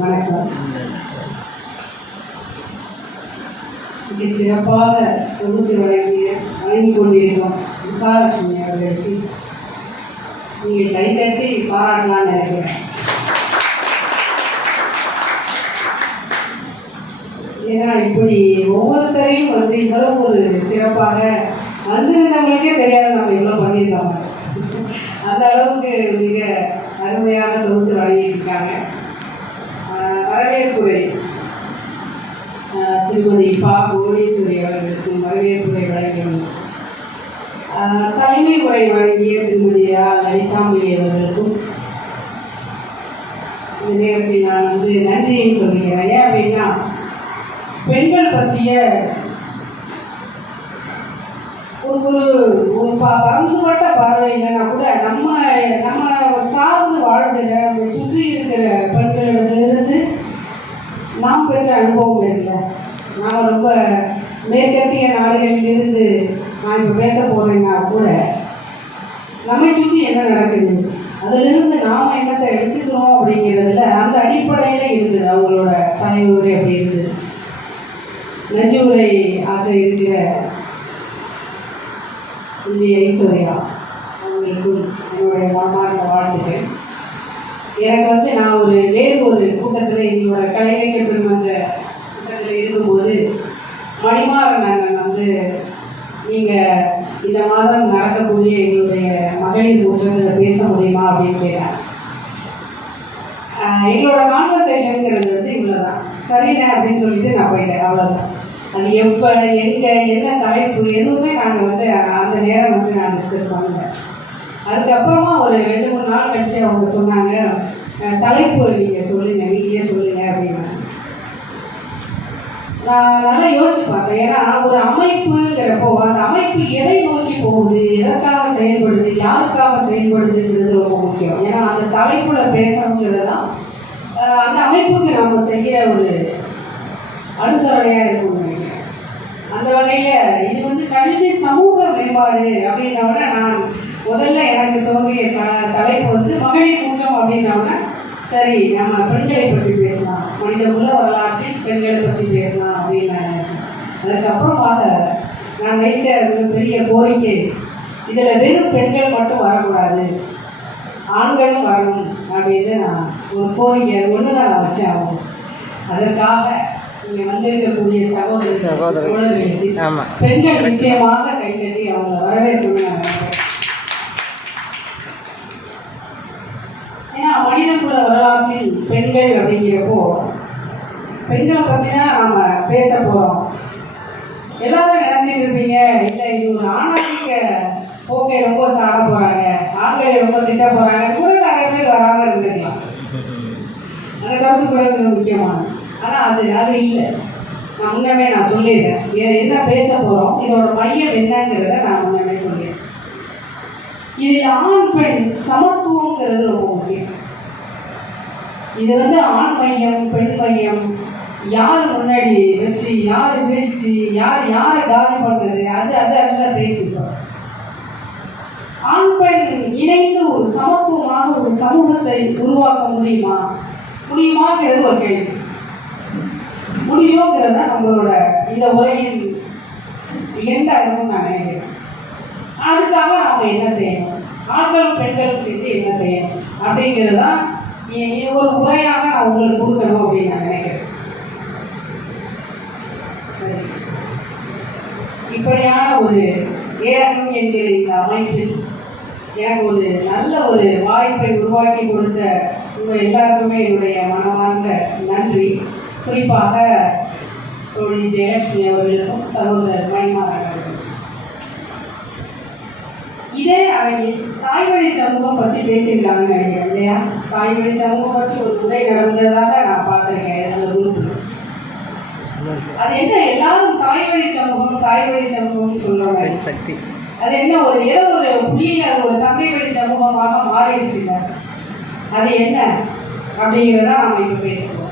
வணக்கம். இங்கே சிறப்பாக தொகுத்து வழங்கி கொண்டிருக்கோம் மகாலட்சுமி அவர்களுக்கு நீங்கள் கைதட்டி பாராட்டலாம்னு நினைக்கிறேன். ஏன்னா இப்படி ஒவ்வொருத்தரையும் இவ்வளவு ஒரு சிறப்பாக வந்திருந்தவங்களுக்கே தெரியாது நம்ம இவ்வளோ பண்ணியிருக்காங்க. அந்த அளவுக்கு மிக அருமையாக தொகுத்து வழங்கியிருக்காங்க. வரவேற்புரை திருமதி பா கோடீஸ்வரி அவர்களுக்கும் வரவேற்புரை வழங்கியுள்ளோம். தலைமை உரை வழங்கிய திருமதி லலிதாம்பி அவர்களுக்கும் இந்த நேரத்தில் நான் நன்றியை சொல்லிக்கிறேன். ஏன் அப்படின்னா பெண்கள் பற்றிய ஒரு பரந்துபட்ட பார்வை இல்லைன்னா கூட நம்ம சார்ந்து வாழ்கிற நம்ம சுற்றி இருக்கிற பெண்களிடத்திலிருந்து நாம் பெற்ற அனுபவம் இல்லை. நான் ரொம்ப மேற்கத்திய நாடுகளில் இருந்து நான் இப்போ பேச போகிறேன்னா கூட நம்மை சுற்றி என்ன நடக்குது, அதிலிருந்து நாம் என்னத்தை எடுத்துக்கிறோம் அப்படிங்கிறதுல அந்த அடிப்படையில் இருந்தது அவங்களோட தலைமுறை அப்படி இருந்தது. நெஞ்சுரை ஆற்ற இருக்கிற ஐஸ்வர்யா அவங்களுக்கும் என்னுடைய மனமார்ந்த வாழ்த்துக்கள். எனக்கு நான் வேறு ஒரு கூட்டத்தில் எங்களோட கலைஞர் பெருமன்ற கூட்டத்தில் இருக்கும்போது மணிமாறன் அண்ணன் நீங்கள் இந்த மாதம் நடக்கக்கூடிய எங்களுடைய மகளிர் கூட்டத்தில் பேச முடியுமா அப்படின்னு கேட்டேன். எங்களோட கான்வர்சேஷனுங்கிறது இவ்வளோதான். சரிண்ணே அப்படின்னு சொல்லிட்டு நான் போயிட்டேன். அவ்வளோதான். அது எப்போ எங்கே என்ன தலைப்பு எதுவுமே நாங்கள் அந்த நேரம் நான் டிஸ்கஸ் பண்ணுவேன். அதுக்கப்புறமா ஒரு 2-3 நாள் கழிச்சு அவங்க சொன்னாங்க, தலைப்பு நீங்கள் சொல்லுங்கள், நீங்களே சொல்லுங்கள் அப்படின்னா. நான் நல்லா யோசிச்சு பார்த்தேன். ஏன்னா ஒரு அமைப்புங்கிறப்போ அந்த அமைப்பு எதை நோக்கி போகுது, எதற்காக செயல்படுது, யாருக்காக செயல்படுதுங்கிறது ரொம்ப முக்கியம். ஏன்னா அந்த தலைப்புல பேசணுங்கிறது தான் அந்த அமைப்புக்கு நம்ம செய்கிற ஒரு அனுசரணையாக இருக்கும்னு நினைக்கிறேன். அந்த வகையில் இது கல்வி சமூக மேம்பாடு அப்படின்னோட நான் முதல்ல எனக்கு தோன்றிய தலைப்பு மகளிர் கூச்சம் அப்படின்னோட சரி நம்ம பெண்களை பற்றி பேசலாம், மனித உள்ள வரலாற்றில் பெண்களை பற்றி பேசலாம் அப்படின்னு நான் நினைச்சேன். அதுக்கப்புறமாக நான் வைத்த பெரிய கோரிக்கை, இதில் வெறும் பெண்கள் மட்டும் வரக்கூடாது, ஆண்களும் வரணும் அப்படின்னு நான் ஒரு கோரிக்கை ஒன்று தான் நான் வச்சேன். அவங்க அதற்காக இங்கே வந்திருக்கக்கூடிய சகோதரர்களுக்கு பெண்கள் நிச்சயமாக கைகட்டி அவங்க வரவேற்கணும்னு நான் நினைக்கிறேன். ஏன்னா மனிதகுல வரலாற்றில் பெண்கள் அப்படிங்கிறப்போ பெண்களை பற்றி தான் நம்ம பேச போகிறோம். எல்லாரும் நினைச்சிட்டு இருப்பீங்க, இல்லை இது ஒரு ஆணாதிக்க போக்கை ரொம்ப சாட போகிறாங்க, ஆண்களை ரொம்ப திட்ட போகிறாங்க கூட நிறைய பேர் வராமல் இருந்துக்கலாம். அந்த கருத்து கூட முக்கியமானது. ஆனால் அது இல்லை. நான் முன்னமே நான் சொல்லிடுறேன் என்ன பேச போகிறோம், இதோட மையம் என்னங்கிறத நான் முன்னமே சொல்லிடுறேன். இதில் ஆண் பெண் சமத்துவங்கிறது ரொம்ப முக்கியம். இது ஆண் மையம் பெண் மையம், யார் முன்னாடி வச்சு யார் வீழ்ச்சி யாரை காலி பண்ணுறது, அது அல்ல பேச்சு. ஆண் பெண் இணைந்து ஒரு சமத்துவமாக ஒரு சமூகத்தை உருவாக்க முடியுமாங்கிறது ஒரு கேள்வி. முடியுங்கிறத நம்மளோட இந்த உரையின் எந்த அறிவும் நான் நினைக்கிறேன். அதுக்காக நாம் என்ன செய்யணும், ஆண்களும் பெண்களும் சேர்ந்து என்ன செய்யணும் அப்படிங்கிறது தான் ஒரு உரையாக நான் உங்களுக்கு கொடுக்கணும் அப்படின்னு நான் நினைக்கிறேன். சரி, இப்படியான ஒரு ஏழகம் என்கிற இந்த அமைப்பில் எனக்கு ஒரு நல்ல ஒரு வாய்ப்பை உருவாக்கி கொடுத்த உங்கள் எல்லாருக்குமே என்னுடைய மனமார்ந்த நன்றி. குறிப்பாக தோழி ஜெயலட்சுமி அவர்களுக்கும் சகோதரர் மணிமாறன் அவர்களுக்கும். இதே அரங்கில் தாய்வழி சமூகம் பற்றி பேசியிருக்காங்கன்னு நினைக்கிறேன் இல்லையா? தாய்வழி சமூகம் பற்றி ஒரு உரை நடந்ததாக நான் பார்த்துருக்கேன் அந்த குரூப். அது என்ன எல்லாரும் தாய்வழி சமூகம் சொல்றாங்க. சக்தி அது என்ன ஏதோ ஒரு புள்ளியில் அது ஒரு தந்தை வழி சமூகமாக மாறிடுச்சுங்க. அது என்ன அப்படிங்கிறத நாம் இப்போ பேசுவோம்.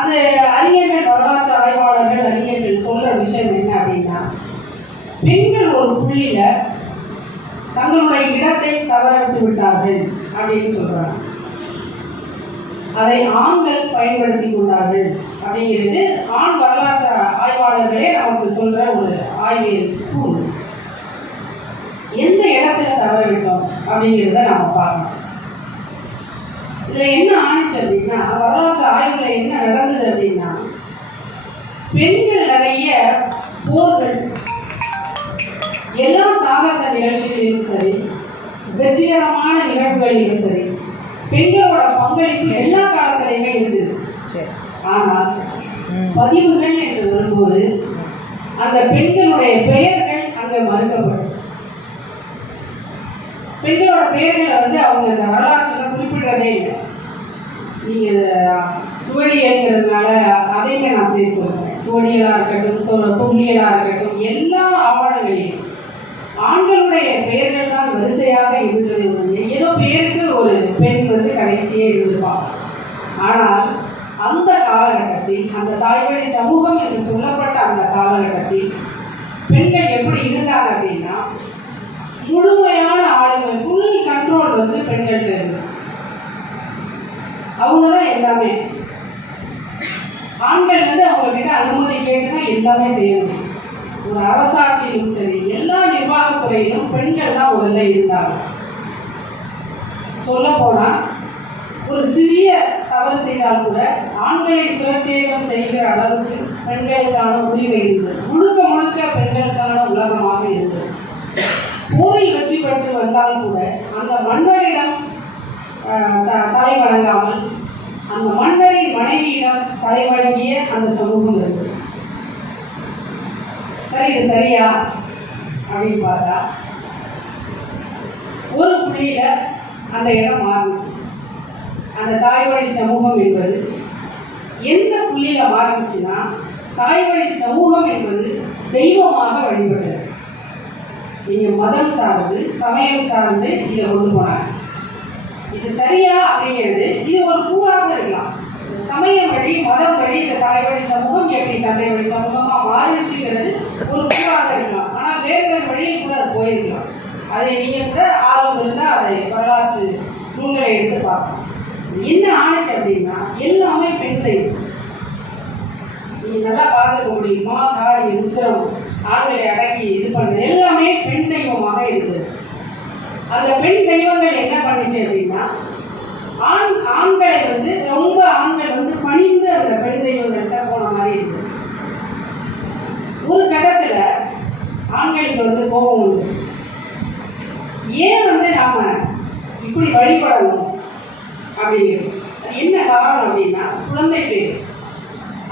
அது அறிஞர்கள், வரலாற்று ஆய்வாளர்கள், அறிஞர்கள் சொல்ற விஷயம் என்ன அப்படின்னா, பெண்கள் ஒரு புள்ளியில தங்களுடைய இடத்தை விட்டார்கள் அப்படின்னு சொல்றாங்க. அதை ஆண்கள் பயன்படுத்தி கொண்டார்கள் அப்படிங்கிறது ஆண் வரலாற்று ஆய்வாளர்களே நமக்கு சொல்ற ஒரு ஆய்வியல் கூறு. எந்த இடத்துல தவறிவிட்டோம் அப்படிங்கிறத நாம பார்க்கணும். இதுல என்ன ஆணிச்சு அப்படின்னா, வரலாற்று ஆய்வுல என்ன நடந்தது அப்படின்னா, பெண்கள் நிறைய போர்கள், எல்லா சாகச நிகழ்ச்சிகளிலும் சரி, வெற்றிகரமான நிகழ்வுகளிலும் சரி, பெண்களோட பங்களிப்பு எல்லா காலத்திலையுமே இருந்தது. ஆனால் பதிவுகள் என்று வரும்போது அந்த பெண்களுடைய பெயர்கள் அங்க மறுக்கப்படும். பெண்களோட பெயர்களை அவங்க இந்த வரலாற்றுல குறிப்பிடுறதே இல்லை. நீங்க சுவடியல்ங்கிறதுனால அதையுமே நான் பேச சொல்றேன். சுவடியலா இருக்கட்டும், தொல்லியலா இருக்கட்டும், எல்லா ஆவணங்களையும் ஆண்களுடைய பெயர்கள் தான் வரிசையாக இருந்தது. ஏதோ பேருக்கு ஒரு பெண் கடைசியே இருந்திருப்பாங்க. ஆனால் அந்த காலகட்டத்தில், அந்த தாய்வழி சமூகம் என்று சொல்லப்பட்ட அந்த காலகட்டத்தில் பெண்கள் எப்படி இருந்தாங்க அப்படின்னா, முழுமையான ஆளுமை, ஃபுல் கண்ட்ரோல் பெண்கள் இருந்தது. அவங்கதான் எல்லாமே. ஆண்கள் அவங்க கிட்ட அனுமதி கேட்டுதான் எல்லாமே செய்ய முடியும். ஒரு அரசாட்சியிலும் சரி, எல்லா நிர்வாகத்துறையிலும் பெண்கள் தான் முதல்ல இருந்தாங்க. சொல்ல போனா ஒரு சிறிய தவறு செய்தால் கூட ஆண்களை சுரட்சேகம் செய்கிற அளவுக்கு பெண்களுக்கான உரிமை இருந்தது. முழுக்க முழுக்க பெண்களுக்கான உலகமாக இருந்தது. போரில் வெற்றி பெற்று வந்தால் கூட அந்த மன்னரிடம் தலை வணங்காமல் அந்த மன்னரின் மனைவியிடம் தலை வணங்கிய அந்த சமூகம் இருந்தது. சரி, இது சரியா அப்படின்னு பார்த்தா ஒரு புள்ளியில அந்த இடம் மாறுச்சு. அந்த தாய்வழி சமூகம் என்பது எந்த புள்ளியில மாறுச்சுன்னா, தாய்வழி சமூகம் என்பது தெய்வமாக வழிபட்டது. நீங்க மதம் சார்ந்து, சமயம் சார்ந்து இதை கொண்டு போனாங்க. இது சரியா அப்படிங்கிறது இது ஒரு கூறாக இருக்கலாம். சமயம் வழி, மதம் வழி இந்த தாய்வழி சமூகம் எப்படி தந்தை வழி சமூகமா மாறிச்சுங்கிறது ஒரு கூறாக இருக்கலாம். ஆனா வேறு வேறு வழியில் கூட அது போயிருக்கலாம். அதை நீங்க கூட ஆர்வம் இருந்தால் அதை வரலாற்று நூல்களை எடுத்து பார்க்கலாம். என்ன ஆணுச்சு அப்படின்னா, எல்லாமே பெண் தெய்வம். நீங்க நல்லா பார்த்துக்க முடியுமா, காளி, ருத்ரம், ஆண்களை அடக்கி இது பண்ண எல்லாமே பெண் தெய்வமாக இருக்குது. அந்த பெண் தெய்வங்கள் என்ன பண்ணுச்சு அப்படின்னா, ஆண்களை ரொம்ப ஆண்கள் பணிந்து அந்த பெண் தெய்வங்கள்ட்ட போன மாதிரி இருக்குது. ஒரு கட்டத்துல ஆண்களுக்கு கோபம் உண்டு. ஏன் நாம இப்படி வழிபடணும் அப்படிங்கிறது. என்ன காரணம் அப்படின்னா, குழந்தை பேர்.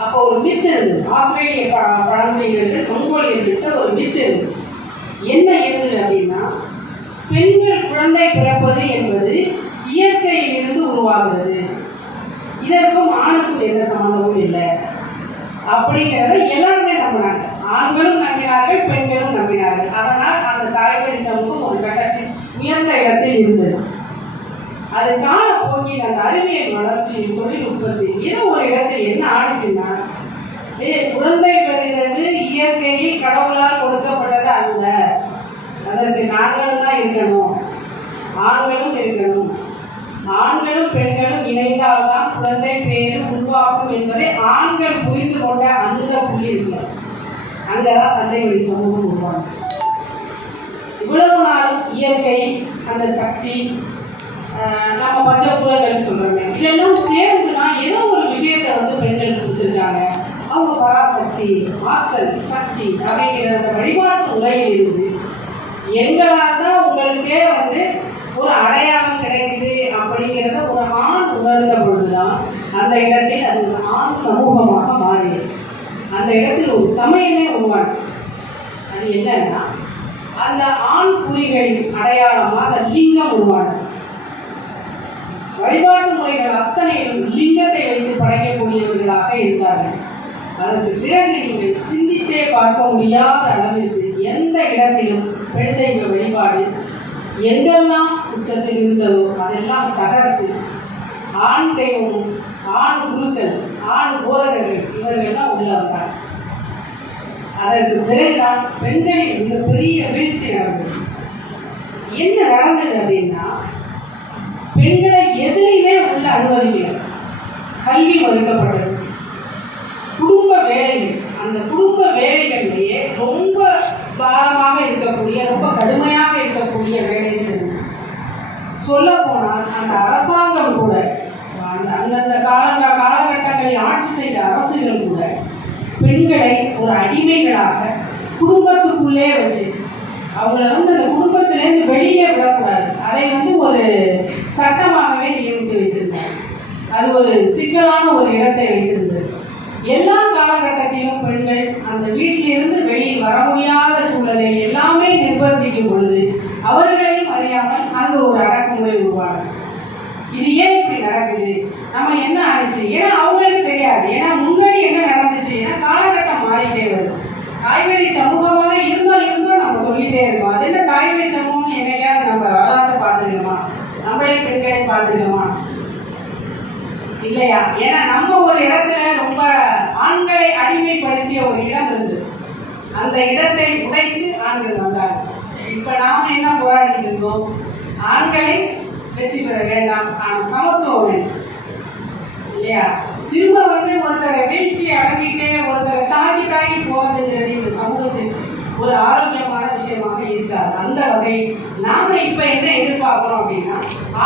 அப்போ ஒரு மித்து இருந்தது. ஆஸ்திரேலிய பழங்குடியினர்கள், மங்கோலியர்கள்ட்ட ஒரு மித்து இருந்தது. என்ன இருந்தது அப்படின்னா, பெண்கள் குழந்தை பிறப்பது என்பது இயற்கையிலிருந்து உருவாகிறது, இதற்கும் ஆணுக்கும் எந்த சம்பந்தமும் இல்லை அப்படிங்கிறத எல்லாருமே நம்பினாங்க. ஆண்களும் நம்பினார்கள், பெண்களும் நம்பினார்கள். அதனால் அந்த தாய்வழி சமூகம் ஒரு கட்டத்தில் உயர்ந்த இடத்தில் இருந்தது. அது கால போக்கில் அந்த அறிவியல் வளர்ச்சி, தொழில்நுட்பத்தில் ஏதோ ஒரு இடத்தில் என்ன ஆடுச்சுன்னா, குழந்தை பெறுகிறது இயற்கையில் கடவுளால் கொடுக்கப்பட்டது அல்ல, அதற்கு நாங்களும் தான் இருக்கணும், ஆண்களும் இருக்கணும், ஆண்களும் பெண்களும் இணைந்தால்தான் குழந்தை பேரு உருவாக்கும் என்பதை ஆண்கள் புரிந்து கொண்ட அந்த புள்ளி இருக்கு. அங்கதான் தந்தை வழி சமூகம் உருவாகும். இவ்வளவு நாளும் இயற்கை, அந்த சக்தி, நம்ம பஞ்சபூதங்கள் சொல்றோமே, இதெல்லாம் சேர்ந்துதான் ஏதோ ஒரு விஷயத்தை பெண்கள் கொடுத்துருக்காங்க. அவங்க பராசக்தி, ஆற்றல், சக்தி அப்படிங்கிற அந்த வழிபாட்டு முறையில் இருந்து எங்களால் தான் உங்களுக்கே ஒரு அடையாளம் கிடைக்குது அப்படிங்கிறத ஒரு ஆண் உணர்ந்த பொழுதுதான் அந்த இடத்தில் அது ஒரு ஆண் சமூகமாக மாறியது. அந்த இடத்தில் ஒரு சமயமே உருவானது. அது என்னன்னா, அந்த ஆண் குறிகளின் அடையாளமாக லிங்கம் உருவானது. வழிபாட்டு முறைகள் அத்தனையும் லிங்கத்தை வைத்து படைக்கக்கூடியவர்களாக இருந்தார்கள். அதற்கு பிறகு நீங்கள் சிந்தித்தே பார்க்க முடியாத அளவிற்கு எந்த இடத்திலும் பெண் தெய்வ வழிபாடு எங்கெல்லாம் உச்சத்தில் இருந்ததோ அதெல்லாம் தகர்த்து ஆண் தெய்வமும், ஆண் குருக்கள், ஆண் போதகர்கள் இவர்கள்லாம் உள்ள வந்தாங்க. அதற்கு பிறகுதான் பெண்களின் மிகப்பெரிய வீழ்ச்சி நடந்தது. என்ன நடந்தது அப்படின்னா, பெண்களை எதிலையுமே உள்ள அனுமதிக்கல. கல்வி மறுக்கப்பட்டது. குடும்ப வேலைகள், அந்த குடும்ப வேலைகளிலேயே ரொம்ப பாரமாக இருக்கக்கூடிய, ரொம்ப கடுமையாக இருக்கக்கூடிய வேலைகள் சொல்ல போனால் அந்த அரசாங்கம் கூட, அந்தந்த காலகட்டங்களில் ஆட்சி செய்த அரசுகள் கூட பெண்களை ஒரு அடிமைகளாக குடும்பத்துக்குள்ளே வச்சு அவங்கள அந்த குடும்பத்திலேருந்து வெளியே விடக்கூடாது. அதை ஒரு சட்டமாகவே நியமித்து வைத்திருந்தார். அது ஒரு சிக்கலான ஒரு இடத்தை வைத்திருந்தது. எல்லா காலகட்டத்திலும் பெண்கள் அந்த வீட்டிலிருந்து வெளியில் வர முடியாத சூழலை எல்லாமே நிர்பந்திக்கும் பொழுது அவர்களையும் அறியாமல் அங்கு ஒரு அடக்குமுறை உருவானது. இது ஏன் இப்படி நடக்குது, நம்ம என்ன ஆனிச்சு, ஏன்னா அவங்களுக்கு தெரியாது. ஏன்னா முன்னாடி என்ன நடந்துச்சு, ஏன்னா காலகட்டம் மாறிட்டே வருது. காய்கறி சமூகமாக இருந்தோம் நம்ம சொல்லிட்டே இருக்கோம். அது என்ன காய்கறி சமூகம்னு என்னைக்காவது நம்ம வரலாற்றை பார்த்துக்கணுமா, நம்மளே பெண்களை பார்த்துக்கணுமா? இல்லையா? ஏன்னா நம்ம ஒரு இடத்துல ரொம்ப ஆண்களை அடிமைப்படுத்திய ஒரு இடம் இருந்தது. அந்த இடத்தை உடைத்து ஆண்கள் வந்தாங்க. இப்ப நாம என்ன போராடிட்டு இருக்கோம், ஆண்களை வெற்றி பெற வேண்டாம், சமத்துவம் வேண்டும். இல்லையா? திரும்ப ஒருத்தரை வீழ்ச்சி அடங்கிட்டே ஒருத்தரை தாக்கி போறதுங்கிறது இந்த சமூகத்திற்கு ஒரு ஆரோக்கியமான விஷயமாக இருக்காது. அந்த வகை நாம இப்ப என்ன எதிர்பார்க்கிறோம் அப்படின்னா,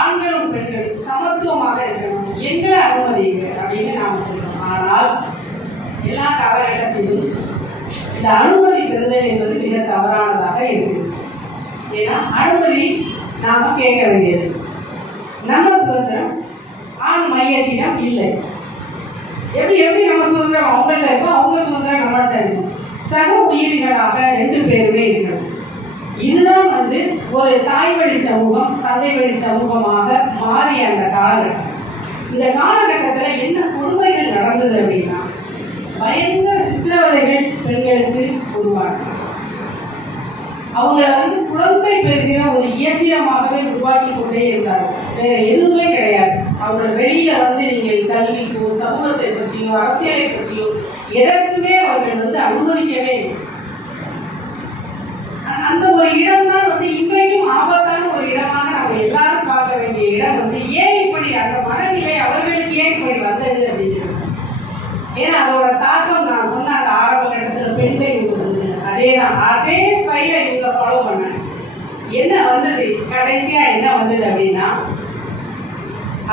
ஆண்களும் பெண்களும் சமத்துவமாக இருக்கணும், எங்களை அனுமதிங்க அப்படின்னு நாம சொல்றோம். ஆனால் எல்லா காலகட்டத்திலும் இந்த அனுமதி பெறுதல் என்பது மிக தவறானதாக இருக்குது. ஏன்னா அனுமதி நாம கேட்க வேண்டியது. நம்ம சுதந்திரம் ஆண் மையத்திடம் இல்லை. எப்படி நம்ம சுதந்திரம் அவங்கள்ட்ட இருக்கும், அவங்க சுதந்திரம் நம்மள்கிட்ட இருக்கும். சக உயிரிகளாக ரெண்டு பேருமே இருக்கணும். இதுதான் ஒரு தாய் வழி சமூகம் தந்தை வழி சமூகமாக மாறிய அந்த காலகட்டம். இந்த காலகட்டத்தில் என்ன கொடுமைகள் நடந்தது அப்படின்னா, பயங்கர சித்திரவதைகள் பெண்களுக்கு உருவாக்கும். அவங்கள குழந்தை பெறுகிற ஒரு இயந்திரமாகவே உருவாக்கி கொண்டே இருந்தார்கள். வேற எதுவுமே கிடையாது. அவங்கள வெளியில நீங்கள் கல்விக்கோ சமூகத்தை பற்றியோ அரசியலை பற்றியோ எதற்குமே அவர்கள் அனுமதிக்கவே இல்லை. அந்த ஒரு இடம் தான் இன்றைக்கும் ஆபத்தான ஒரு இடமாக நம்ம எல்லாரும் பார்க்க வேண்டிய இடம். ஏன் இப்படி அந்த மனநிலை அவர்களுக்கு ஏன் இப்படி வந்தது அப்படிங்கிறது. ஏன்னா அதோட தாக்கம் நான் சொன்ன அந்த ஆரம்ப கட்டத்தில் பெண்கள் அதேதான், அதே ஸ்டைலை இவங்க ஃபாலோ பண்ண என்ன வந்தது, கடைசியா என்ன வந்தது அப்படின்னா,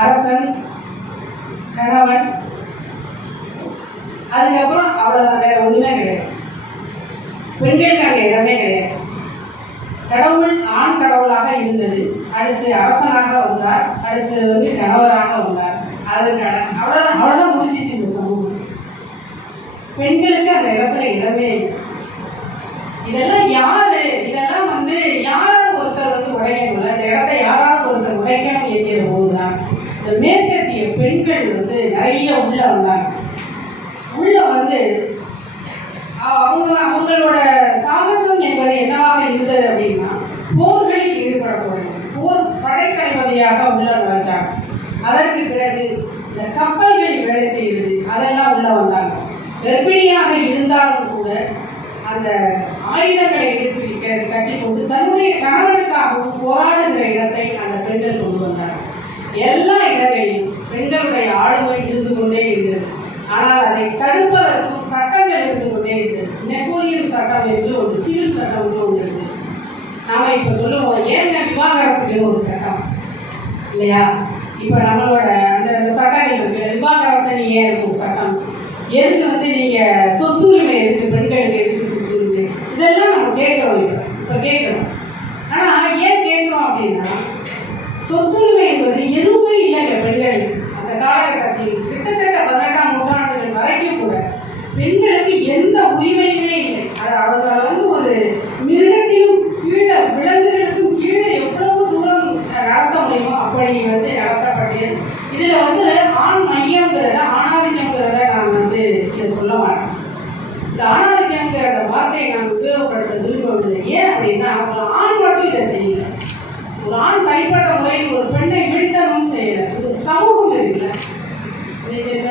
அரசன் கணவன், அதுக்கப்புறம் அவ்வளவுதான், வேற ஒண்ணுமே கிடையாது. பெண்களுக்கு அங்கே இடமே கிடையாது. கடவுள் ஆண் கடவுளாக இருந்தது, அடுத்து அரசனாக வந்தார், அடுத்து கணவராக வந்தார். அவ்வளவுதான் முடிஞ்சிச்சு இந்த சமூகம். பெண்களுக்கு அந்த இடத்துல இடமே இல்லை. இதெல்லாம் யாரு, இதெல்லாம் யாராவது ஒருத்தர் உடைக்கணும். அந்த இடத்தை யாராவது ஒருத்தர் உடைக்கணும் என்கிற போதுதான் இந்த மேற்கத்திய பெண்கள் நிறைய உள்ள வந்தாங்க. உள்ள அவங்களோட சாகசம் என்பது என்னவாக இருந்தது அப்படின்னா, போர்களில் ஈடுபடக்கூடிய போர் படைத்தளபதியாக உள்ள வந்தாங்க. அதற்கு பிறகு இந்த கப்பல்களில் வேலை செய்வது அதெல்லாம் உள்ள வந்தாங்க. கர்ப்பிணியாக இருந்தாலும் கூட அந்த ஆயுதங்களை எடுத்து கட்டி கொண்டு தன்னுடைய கணவனுக்காகவும் போராடுகிற இடத்தை அந்த பெண்கள் கொண்டு வந்தார்கள். எல்லா இடங்களிலும் பெண்களுடைய ஆளுமை இருந்து கொண்டே இருந்தது. ஆனால் அதை தடுப்பதற்கும் சட்டங்கள் இருந்து கொண்டே இருந்தது. நெப்போலியன் சட்டம் என்று ஒரு சிவில் சட்டம் ஒன்று இருந்தது. நாம இப்ப சொல்லுவோம், ஏன் விவாகரத்துக்கு ஒரு சட்டம் இல்லையா? இப்ப நம்மளோட அந்த சட்டங்கள் இருக்கு. விவாகரத்தை ஏன் இருக்கும் சட்டம், எதுக்கு நீங்க சொத்துரிமை எதுக்கு, பெண்களுக்கு எதுக்கு சொத்துரிமை, இதெல்லாம் நம்ம கேட்கிறோம். இப்ப கேட்கிறோம். ஆனா ஏன் கேட்கிறோம் அப்படின்னா, சொத்துரிமை என்பது எதுவுமே இல்லைங்க பெண்களுக்கு. அந்த காலகட்டத்தில் கிட்டத்தட்ட 18ஆம் நூற்றாண்டுகள் வரைக்கும் கூட பெண்களுக்கு எந்த உரிமையுமே இல்லை. அவர்கள் ஒரு மிருகத்திலும் கீழே, விலங்குகளுக்கும் கீழே எவ்வளவு தூரம் நடத்த முடியுமோ அப்படி நடத்தப்பட்டது. இதுல ஆண் மையம்ங்கிறத, ஆணாதிக்கம்ங்கிறத நான் இதை சொல்ல மாட்டேன். இந்த ஆணாதிக்கம்ங்கிற அந்த வார்த்தையை நான் உபயோகப்படுத்த விரும்பவில்லை. ஏன் அப்படின்னா, ஒரு ஆண் மட்டும் இதை செய்யல. ஒரு ஆண் தனிப்பட்ட முறையில் ஒரு பெண்ணை வீழ்த்தணும்னு செய்யல. இந்த சமூகம் இருக்குல்ல,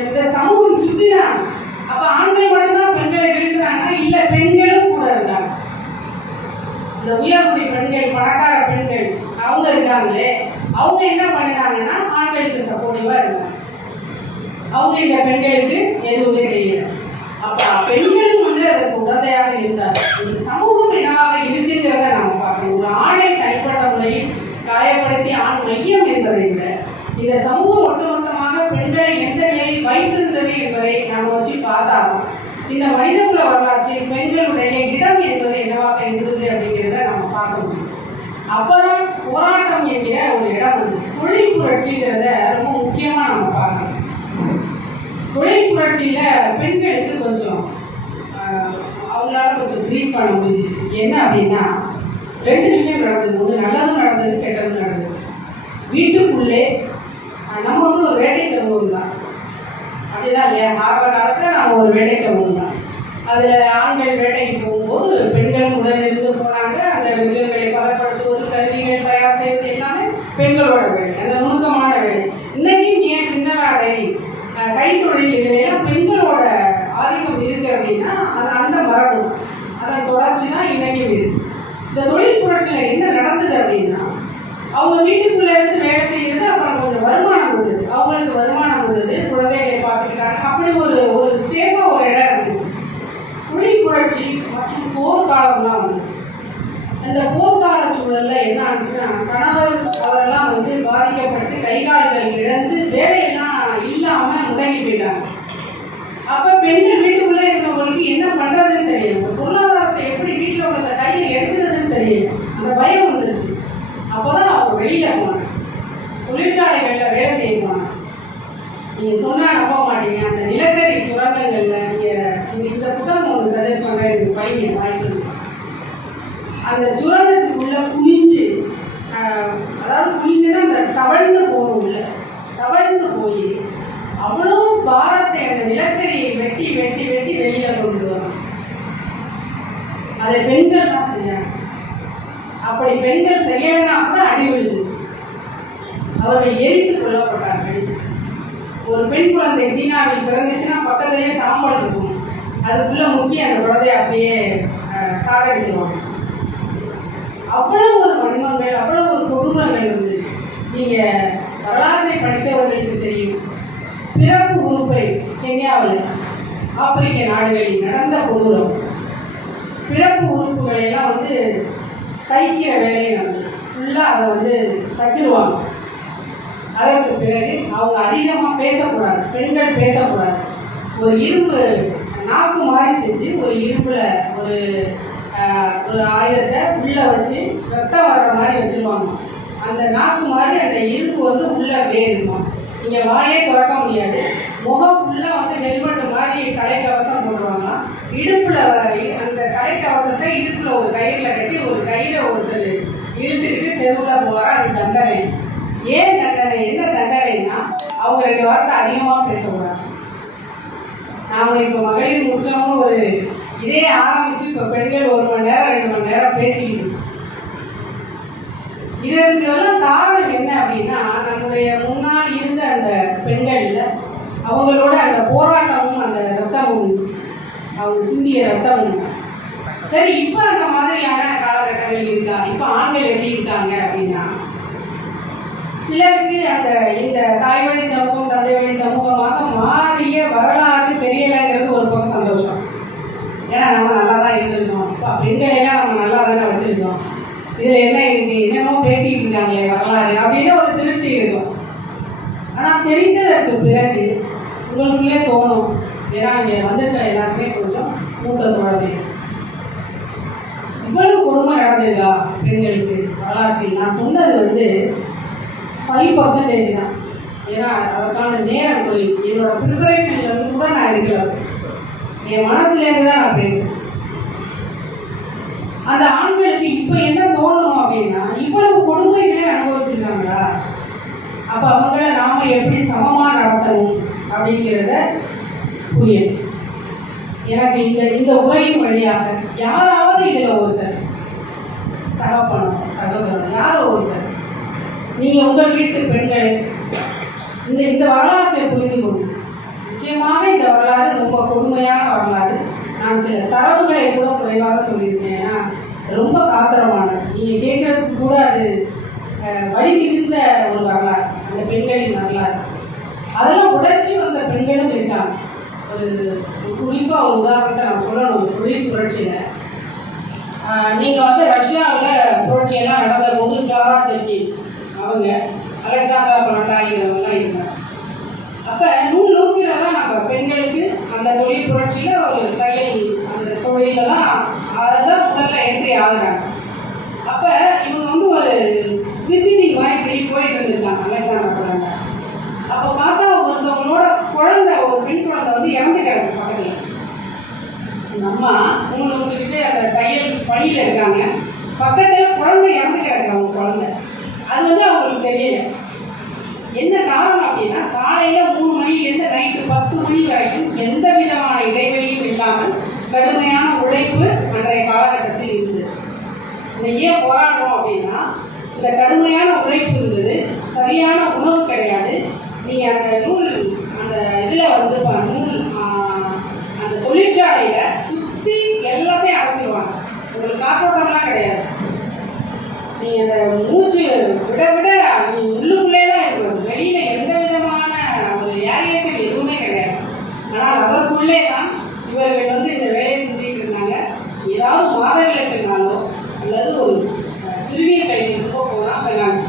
இந்த சமூகம் சுற்றினாங்க. அப்ப ஆண்கள் மட்டும்தான் பெண்களை வீழ்த்துறாங்க இல்ல, பெண்களும் கூட இருக்காங்க. இந்த உயர்குடி பெண்கள், பணக்கார பெண்கள் அவங்க இருக்காங்களே, அவங்க என்ன பண்ணினாங்கன்னா ஆண்களுக்கு சப்போர்ட்டிவா இருந்தாங்க. அவங்க இந்த பெண்களுக்கு எதுவுமே செய்யல. அப்ப பெண்கள் வந்து அதற்கு உடந்தையாக இருந்தார். இந்த சமூகம் என்னவாக இருக்குங்கிறத நாம பார்க்கணும். ஒரு ஆணை தனிப்பட்ட முறையில் காயப்படுத்தி ஆண் மையம் என்பதை விட இந்த சமூகம் ஒட்டுமொத்தமாக பெண்களை எந்த நிலையில் வைத்திருந்தது என்பதை நாம் வச்சு பார்த்தாலும் இந்த மனிதகுல வரலாற்றில் பெண்களுடைய இடம் என்பது என்னவாக இருந்தது அப்படிங்கிறத நம்ம பார்க்க முடியும். அப்பதான் போராட்டம் என்கிற ஒரு இடம் வந்து தொழில் புரட்சிங்கிறத ரொம்ப முக்கியமா நம்ம பார்க்கணும். தொழில் புரட்சியில பெண்களுக்கு கொஞ்சம் அவங்களால கொஞ்சம் ப்ரீட் பண்ண முடிஞ்சிச்சு. என்ன அப்படின்னா 2 விஷயம் நடந்தது. ஒன்று நல்லதும் நடந்தது, கெட்டதும் நடந்தது. வீட்டுக்குள்ளே நம்ம வந்து ஒரு வேட்டை சமூகம் தான், அப்படிதான் இல்லையா? ஆரம்ப காலத்தில் நம்ம ஒரு வேட்டை சமூகம் தான். அதில் ஆண்கள் வேட்டைக்கு போகும்போது பெண்களும் உடனிருந்து போனாங்க. அந்த மிருகங்களை பதப்படுத்துவது, கருவிகள் தயார் செய்வது எல்லாமே பெண்களோட வேலை, அந்த நுணுக்கமான வேலை. இன்னைக்கும் ஏன் பின்னலாடை, கைத்தொழில் இதுலாம் பெண்களோட ஆதிக்கம் இருக்கு அப்படின்னா அது அந்த மரபு, அதன் தொடர்ச்சி தான் இன்னைக்கும் இருக்கு. இந்த தொழில் புரட்சியில் என்ன நடந்தது அப்படின்னா அவங்க வீட்டுக்குள்ள இருந்து வேலை செய்யறது, அப்புறம் கொஞ்சம் வருமானம் வந்தது, அவங்களுக்கு வருமானம் வந்தது, குழந்தைகளை பார்த்துக்கிறாங்க. அப்படி ஒரு ஒரு சேஃபா ஒரு இடம் இருந்துச்சு. தொழில் புரட்சி மற்றும் போர்க்காலம்லாம் வந்தது. அந்த போர்க்கால சூழல்ல என்ன ஆச்சுன்னா கணவர் அவரெல்லாம் வந்து பாதிக்கப்பட்டு கை கால்கள் இழந்து வேலையெல்லாம் இல்லாம முடங்கி போயிட்டாங்க. அப்ப பெண்கள் வீட்டுக்குள்ளே இருந்தவங்களுக்கு என்ன பண்றதுன்னு தெரியல, பொருளாதாரத்தை எப்படி வீட்டில் உள்ள கையில் எடுக்கிறதுன்னு தெரியல. அந்த பயம் வந்துருச்சு. அப்போதான் அவங்க வெளியில போனாங்க, தொழிற்சாலைகள்ல வேலை செய்ய போனாங்க. நீங்க சொன்னா நம்ப மாட்டீங்க, அந்த நிலக்கரி சுரங்கங்கள்ல நீங்க இந்த புத்தகம் ஒன்று சஜஸ்ட் பண்றேன், எனக்கு படிங்க வாய்ப்பு. அந்த சுரங்கத்துக்குள்ள குனிஞ்சு, அதாவது குனிஞ்சுன்னா அந்த தவழ்ந்து போகணும், உள்ள தவழ்ந்து போய் அவ்வளோ பாரத்தை அந்த நிலக்கரியை வெட்டி வெட்டி வெட்டி வெளியில கொண்டு வரும். அதை பெண்கள் தான் செய்யாங்க. அப்படி பெண்கள் செய்யலைன்னா கூட அடி விழுது, அவர்கள் எரித்து கொல்லப்பட்டார்கள். ஒரு பெண் குழந்தை சீனாவில் பிறந்துச்சுன்னா பக்கத்திலேயே சாம்பல் இருக்கும், அதுக்குள்ள முக்கிய அந்த குழந்தைய அப்படியே சாகடிச்சிருவாங்க. அவ்வளவு ஒரு வன்மங்கள், அவ்வளவு ஒரு கொடூரங்கள் வந்து நீங்க வரலாற்றை படித்தவர்களுக்கு தெரியும். பிறப்பு உறுப்பை கென்யாவில் ஆப்பிரிக்க நாடுகளில் நடந்த கொடூரம், பிறப்பு உறுப்புகளை எல்லாம் வந்து தைக்கிற வேலையை நடந்தது. ஃபுல்லாக அதை வந்து தச்சிருவாங்க. அதற்கு பிறகு அவங்க அதிகமாக பேசக்கூடாது, பெண்கள் பேசக்கூடாது. ஒரு இரும்பு நாக்கு மாதிரி செஞ்சு ஒரு இரும்புல ஒரு ஆயுதத்தை உள்ள வச்சு ரத்தம் வர்ற மாதிரி வச்சுருவாங்க. அந்த நாக்கு மாதிரி அந்த இரும்பு வந்து உள்ள அப்படியே இருக்கும். இங்கே வாயே திறக்க முடியாது. முகம் ஃபுல்லாக வந்து ஹெல்மெட் மாதிரி கலைக்கவசம் போடுவாங்க. இடுப்பில் அந்த கலைக்கவசத்தை இடுப்பில் ஒரு கயிறில் கட்டி ஒரு கயிறை ஒருத்தர் இழுத்துக்கிட்டு தெருவில் போகிறார். அது தண்டனை. ஏன் தண்டனை? என்ன தண்டனைன்னா அவங்க 2 வாரத்தை அதிகமாக பேசக்கூடாது. நாம் இப்போ மகளிர் முடிச்சவங்க ஒரு இதே ஆரம்பிச்சு இப்போ பெண்கள் 1 மணி நேரம் 2 மணி நேரம் பேசிக்கிட்டு. இதற்கெல்லாம் காரணம் என்ன அப்படின்னா நம்முடைய முன்னால் இருந்த அந்த பெண்கள்ல அவங்களோட அந்த போராட்டமும் அந்த ரத்தமும், அவங்க சிந்திய ரத்தமும். சரி, இப்போ அந்த மாதிரியான காலகட்டங்கள் இருக்கா? இப்போ ஆண்கள் எப்படி இருக்காங்க அப்படின்னா சிலருக்கு அந்த இந்த தாய் வழி சமூகம் தந்தை வழி சமூகமாக மாறிய வரலாறு தெரியலைங்கிறது ஒரு பக்கம் சந்தோஷம். ஏன்னா நம்ம நல்லா தான் இருந்திருக்கோம், பெண்களையெல்லாம் நம்ம நல்லா தானே வச்சிருக்கோம், இதில் என்ன இருக்கு, என்னமோ பேசிக்கிட்டு இருக்காங்களே வரலாறு அப்படின்னு ஒரு திருப்தி இருக்கும். ஆனால் தெரிந்ததற்கு பிறகு உங்களுக்குள்ளே தோணும், ஏன்னா இங்கே வந்திருக்க எல்லாருமே கொஞ்சம் மூத்த தோழமை, இவ்வளவு கொடுமை நடந்திருக்கா பெண்களுக்கு வரலாற்றில்? நான் சொன்னது வந்து 5% தான். ஏன்னா அதற்கான நேரம் தொழில் என்னோட ப்ரிப்பரேஷன்ல இருந்து கூட நான் இருக்கல, என் மனசுலேருந்து தான் நான் பேசுறேன். அந்த ஆண்களுக்கு இப்போ என்ன தோணணும் அப்படின்னா இவ்வளவு கொடுமைகளை அனுபவிச்சிருக்காங்களா, அப்போ அவங்கள நாம எப்படி சமமாக நடத்தணும் அப்படிங்கிறத புரியும். எனக்கு இந்த உரையின் வழியாக யாராவது இதில் ஒருத்தர் தகப்பனும் சகோதரன் யாரோ ஒருத்தர் நீங்கள் உங்கள் வீட்டு பெண்களை இந்த வரலாற்றை புரிந்து கொள்ளும். நிச்சயமாக இந்த வரலாறு ரொம்ப கொடுமையான வரலாறு. நான் சில தரவுகளை கூட குறைவாக சொல்லியிருக்கேன், ஏன்னா ரொம்ப காத்திரமானது. நீங்கள் கேட்கறதுக்கு கூட அது வழி மிகுந்த ஒரு வரலாறு, அந்த பெண்களின் வரலாறு. அதெல்லாம் உடைச்சி வந்த பெண்களும் இருக்காங்க. ஒரு குறிப்பாக ஒரு உதாரணத்தை நான் சொல்லணும். தொழில் புரட்சியில் நீங்கள் வந்து ரஷ்யாவில் புரட்சியெல்லாம் நடந்த போது கிளாரா ஜெட்ஜின் அவங்க அலெக்சாண்டா பனண்டாங்கிறவங்கலாம் இருந்தாங்க. அப்போ நூல் நூற்றில் தான் நம்ம பெண்களுக்கு அந்த தொழில் புரட்சியில் ஒரு தையல் அந்த தொழிலில் தான் அதெல்லாம் முதல்ல என்ட்ரி ஆகுறாங்க. அப்போ இவங்க வந்து ஒரு விசிட்டிங் மாதிரி போயிட்டு இருந்திருக்காங்க அலெக்சாண்டா பனண்டா. அப்போ பார்த்தா ஒருத்தவங்களோட குழந்தை, ஒரு பெண் குழந்தை வந்து இறந்து கிடக்கு பக்கத்தில். அம்மா நூல் நூற்றிக்கிட்டு அந்த தையல் பணியில் இருக்காங்க, பக்கத்தில் குழந்தை இறந்து கிடக்கு அவங்க குழந்தை. அது வந்து அவங்களுக்கு தெரியல. என்ன காரணம் அப்படின்னா, காலையில் 3 மணிலேருந்து நைட்டு 10 மணி வரைக்கும் எந்த விதமான இடைவெளியும் இல்லாமல் கடுமையான உழைப்பு அன்றைய காலகட்டத்தில் இருந்தது. இந்த ஏன் போராடுறோம் அப்படின்னா, இந்த கடுமையான உழைப்பு இருந்தது, சரியான உணவு கிடையாது. நீங்கள் அந்த நூல் அந்த இதில் வந்து நூல் அந்த தொழிற்சாலையில் சுற்றி எல்லாத்தையும் அடைச்சிடுவாங்க. உங்களுக்கு காற்றோட்டம்லாம் கிடையாது. நீங்கள் அந்த மூச்சு விட விட நீ உள்ளுக்குள்ளே தான் இருக்கணும். வெளியில் எந்த விதமான ஒரு ஏரியேஷன் எதுவுமே கிடையாது. ஆனால் அதற்குள்ளே தான் இவர்கள் வந்து இந்த வேலையை செஞ்சுட்டு இருந்தாங்க. ஏதாவது மாதவிலக்குனாலோ அல்லது ஒரு சிறுநீர் கழிக்கிறதுக்கோ போனால் பண்ணாங்க.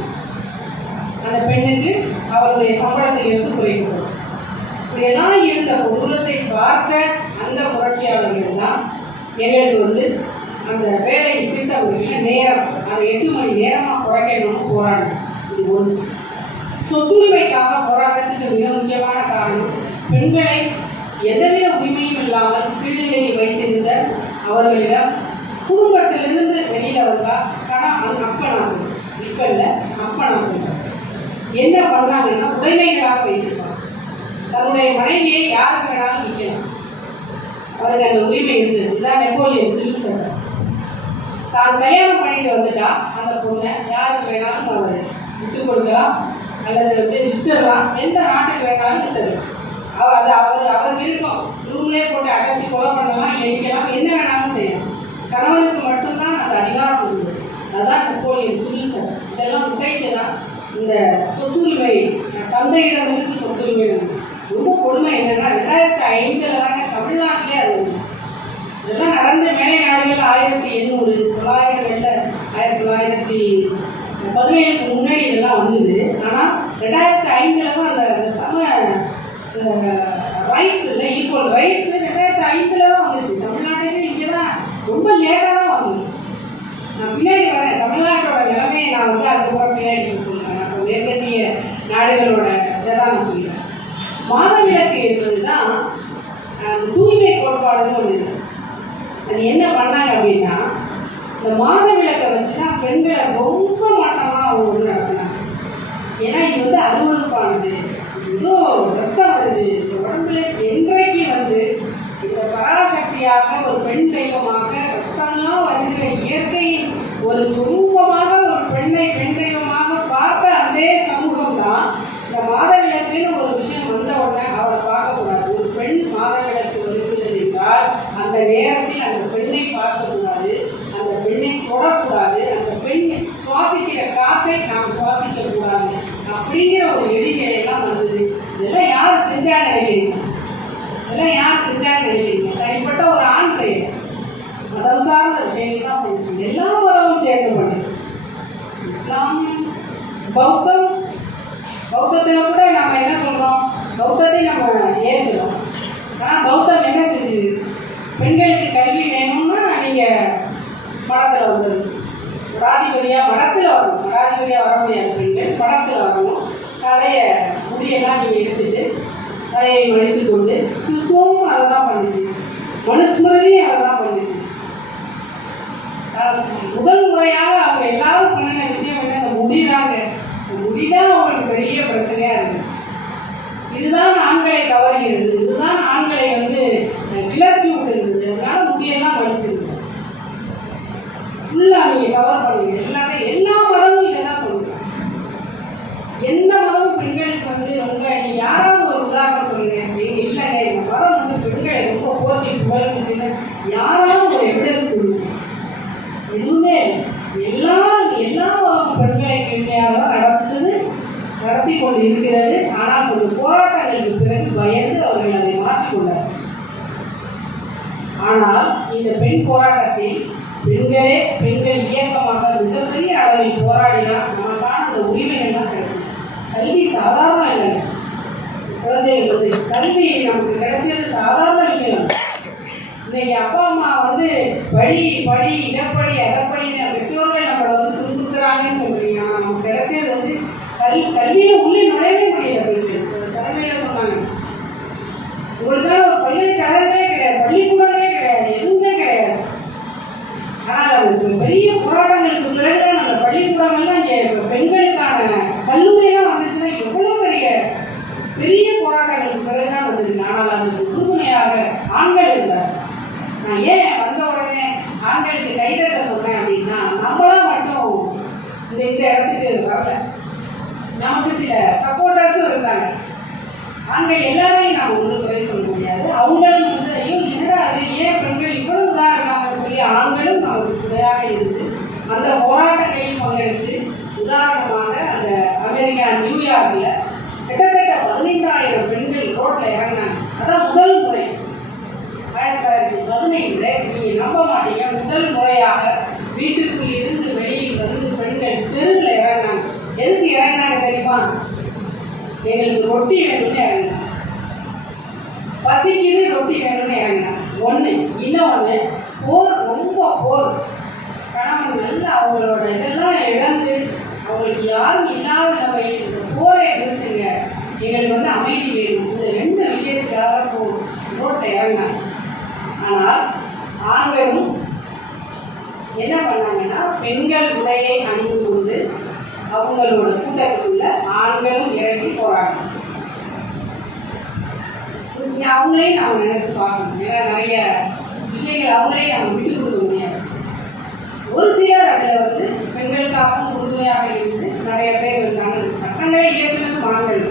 அந்த பெண்ணுக்கு அவருடைய சம்பளத்திலிருந்து குறைக்கப்படும். இப்படியெல்லாம் இருந்த கொடூரத்தை பார்த்த அந்த புரட்சியாளர்கள் தான் எங்களுக்கு வந்து அந்த வேலை திட்டமிடல நேரம் அதை 8 மணி நேரமாக குறைக்கணும்னு போராடணும். இது ஒன்று. சொத்துரிமைக்காக போராட்டத்துக்கு மிக முக்கியமான காரணம், பெண்களை எந்தவித உரிமையும் இல்லாமல் கீழ்நிலையில் வைத்திருந்த அவர்களிடம் குடும்பத்திலிருந்து வெளியில் வந்தால் அப்ப நான் சொல்றேன், இப்போ இல்லை, அப்ப நான் சொல்றேன், என்ன பண்ணாங்கன்னா உடைமைகளாக வைத்திருப்பாங்க. தன்னுடைய மனைவியை யாருக்கு வேணாலும் நிற்கலாம், அவருக்கு அந்த உரிமை இருந்தது. இதுதான் நெப்போலியன் சிவில் சட்டம். தான் கல்யாணம் பண்ணிட்டு வந்துட்டா அந்த பொண்ணை யாருக்கு வேணாலும் அவர் விட்டு கொடுக்கலாம் அல்லது வந்து வித்துடலாம், எந்த நாட்டுக்கு வேணாலும் வித்துடலாம். அவர் விருப்பம். ரூம்லேயே போட்டு அடைச்சி கொலை பண்ணலாம், எரிக்கலாம், என்ன வேணாலும் செய்யலாம். கணவனுக்கு மட்டும்தான் அந்த அதிகாரம் இருந்தது. அதுதான் நெப்போலியன் சிவில் சட்டம். இதெல்லாம் உடைத்து தான் இந்த சொத்துரிமை தந்தையிடமிருந்து சொத்துரிமை. ரொம்ப கொடுமை என்னன்னா, 2005 தாங்க தமிழ்நாட்டிலே அது இதெல்லாம் நடந்த மேலை நாடுகள் 1800 1917க்கு முன்னாடி இதெல்லாம் வந்தது. ஆனால் 2005 தான் அந்த சம ரைட்ஸ் இல்லை, ஈக்குவல் ரைட்ஸ் 2005 தான் வந்துச்சு. தமிழ்நாட்டிலே இங்கே தான் ரொம்ப லேட்டாக தான் வந்தது. நான் பின்னாடி வரேன், தமிழ்நாட்டோட நிலைமையை நான் வந்து அதுக்கப்புறம் பின்னாடி சொல்கிறேன். நான் மேற்கத்திய நாடுகளோட இதை தான் நான் சொல்கிறேன். மாதவிலக்கு என்பது தான் அந்த தூய்மை கோட்பாடுன்னு ஒன்று. அது என்ன பண்ணாங்க அப்படின்னா, இந்த மாதவிலக்கை வச்சுதான் பெண்களை ரொம்ப மட்டமாக அவங்க வந்து நடத்தினாங்க. ஏன்னா இது வந்து அருவருப்பானது, ஏதோ ரத்தம் வருது இந்த உடம்புல. என்றைக்கு வந்து இந்த பராசக்தியாக ஒரு பெண் தெய்வமாக ரத்தம்லாம் வருகிற இயற்கையின் ஒரு சுரூபமாக ஒரு பெண்ணை பெண் தெய்வமாக பார்த்த அதே சமூகம் தான் இந்த மாதவிலக்குன்னு ஒரு விஷயம் வந்த உடனே அவளை பார்க்கக்கூடாது. ஒரு பெண் மாதவிலக்கு வருகிறது என்றால் அந்த நேரத்தில் அந்த பெண்ணை பார்க்கக்கூடாது, அந்த பெண்ணை தொடக்கூடாது, அந்த பெண் சுவாசிக்கிற காற்றை நாம் சுவாசிக்கக்கூடாது அப்படிங்கிற ஒரு எண்ணிக்கையெல்லாம் வந்தது. இதெல்லாம் யார் செஞ்சாங்க நினைக்கிறீங்க? இதெல்லாம் யார் செஞ்சாங்க நினைக்கிறீங்க? தனிப்பட்ட ஒரு ஆண் செய்யல, மதம் சார்ந்த விஷயங்கள் தான் பண்ணுச்சு. எல்லா மதமும் சேர்ந்து பண்ணுது. இஸ்லாம், பௌத்தம், பௌத்தத்தில் கூட நம்ம என்ன சொல்கிறோம், பௌத்தத்தை நம்ம ஏற்றுக்கிறோம். ஆனால் பௌத்தம் என்ன செஞ்சுது? பெண்களுக்கு கல்வி வேணும்னா நீங்கள் மடத்தில் வந்துடும், மடாதிபதியாக மடத்தில் வரணும். மடாதிபதியாக வர முடியாது பெண்கள், மடத்தில் வரணும். தலையை முடியெல்லாம் நீங்கள் எடுத்துட்டு தலையை மடித்து கொண்டு, கிறிஸ்துவமும் அதை தான் பண்ணிச்சு, மனுஸ்மிருதியும் அதை தான் பண்ணிச்சு. முதல் முறையாக அவங்க எல்லாரும் பண்ணின விஷயம் என்ன? அந்த முடிதாங்க. முடிதான் அவங்களுக்கு பெரிய பிரச்சனையா இருக்கு. இதுதான் ஆண்களை கவர்கிறது, இதுதான் ஆண்களை வந்து கிளர்ச்சி விட்டுருக்குது. அதனால முடியெல்லாம் வலிச்சிருக்கு. ஃபுல்லா நீங்க கவர் பண்ணுவீங்க எல்லாத்தையும். எல்லா மதமும் இல்லைதான் சொல்லுங்க. எந்த மதமும் பெண்களுக்கு வந்து ரொம்ப, நீ யாராவது ஒரு உதாரணம் சொல்லுங்க. நீங்க இல்லைங்க இந்த மதம் வந்து பெண்களை ரொம்ப போட்டி புகழ்ந்துச்சுன்னு யாராவது ஒரு எவிடன்ஸ் கொடுங்க. எதுவுமே எல்லா பெண்களை கேள்வியாக நடத்தி கொண்டு இருக்கிறது. ஆனால் கொஞ்சம் போராட்டங்களுக்கு பிறகு பயந்து அவர்கள் அதை மாற்றிக்கொண்டார். ஆனால் இந்த பெண் போராட்டத்தில் பெண்கள் இயக்கமாக மிகப்பெரிய அளவில் போராடினால் நமக்கான அந்த உரிமைகள்லாம் கிடைக்கும். கல்வி சாதாரண இல்லை. குழந்தைகள் கல்வி நமக்கு கிடைச்சது சாதாரண விஷயம். இன்னைக்கு அப்பா அம்மா படி இதைப்படி அதைப்படின்னு பெற்றோர்கள் நம்மளை துன்புறுத்துறாங்கன்னு சொல்றீங்க. நமக்கு கிடைச்சது கல்வியில உள்ளே நுழையவே முடியல. பெண்கள் தலைமையில சொன்னாங்க, உங்களுக்கான ஒரு பல்கலைக்கழகமே கிடையாது, பள்ளிக்கூடமே கிடையாது, எதுவுமே கிடையாது. ஆனால் அது பெரிய போராட்டங்களுக்கு பிறகுதான் அந்த பள்ளிக்கூடங்கள்லாம் இங்கே பெண்களுக்கான கல்லூரியெல்லாம் வந்துச்சுன்னா எவ்வளோ பெரிய போராட்டங்களுக்கு பிறகுதான் வந்திருக்கு. ஆனால் அதுக்கு உறுதுணையாக ஆண்கள் இருந்தார். நான் ஏன் வந்த உடனே ஆண்களுக்கு கைதட்ட சொன்னேன் அப்படின்னா, நம்மளாம் மட்டும் இந்த இடத்துக்கு வரல, நமக்கு சில சப்போர்ட்டர்ஸும் இருந்தாங்க. ஆண்கள் எல்லாரையும் நாம் குறை சொல்ல முடியாது. அவங்களும் ஐயோ என்னடா அது, ஏன் பெண்கள் இவ்வளவு தான் இருக்காங்கன்னு சொல்லி ஆண்களும் நமக்கு துணையாக இருந்து அந்த போராட்டங்களில் பங்கெடுத்து, உதாரணமாக அந்த அமெரிக்கா நியூயார்க்கில் கிட்டத்தட்ட 15,000 பெண்கள் ரோட்ல இறங்கினாங்க. அதான் முதல் முறை 1915. நீங்க நம்ப மாட்டீங்க, முதல் முறையாக வீட்டுக்குள் இருந்து வெளியில் வந்து பெண்கள் தெருவில் இறங்கினாங்க. எதுக்கு இறங்கினாங்க தெரியுமா? எங்களுக்கு ரொட்டி வேணும்னு இறங்கினாங்க. பசிக்குது, ரொட்டி வேணும்னு இறங்கினாங்க. ஒன்று. இன்னொன்று, போர், ரொம்ப போர். கணவன் நல்லா அவங்களோட இதெல்லாம் இழந்து அவங்களுக்கு யாரும் இல்லாத நம்ம இந்த போரை நிறுத்துங்க, எங்களுக்கு அமைதி வேணும், இந்த 2 விஷயத்துக்காக ரோட்டை இறங்கினாங்க. ஆனால் ஆண்களும் என்ன பண்ணாங்கன்னா, பெண்கள் உடையை அணிந்து கொண்டு அவங்களோட கூட்டத்துக்குள்ள ஆண்களும் இறங்கி போறாங்க. அவங்களையும் நம்ம நினைச்சு பார்க்கணும். ஏன்னா நிறைய விஷயங்கள் அவங்களையும் நம்ம விட்டு கொடுக்க முடியாது. ஒரு சிலர் அதில் பெண்களுக்காகவும் உறுதுணையாக இருந்து நிறைய பேர் இருந்தாங்க. சட்டங்களை இயற்றினது ஆண்கள்.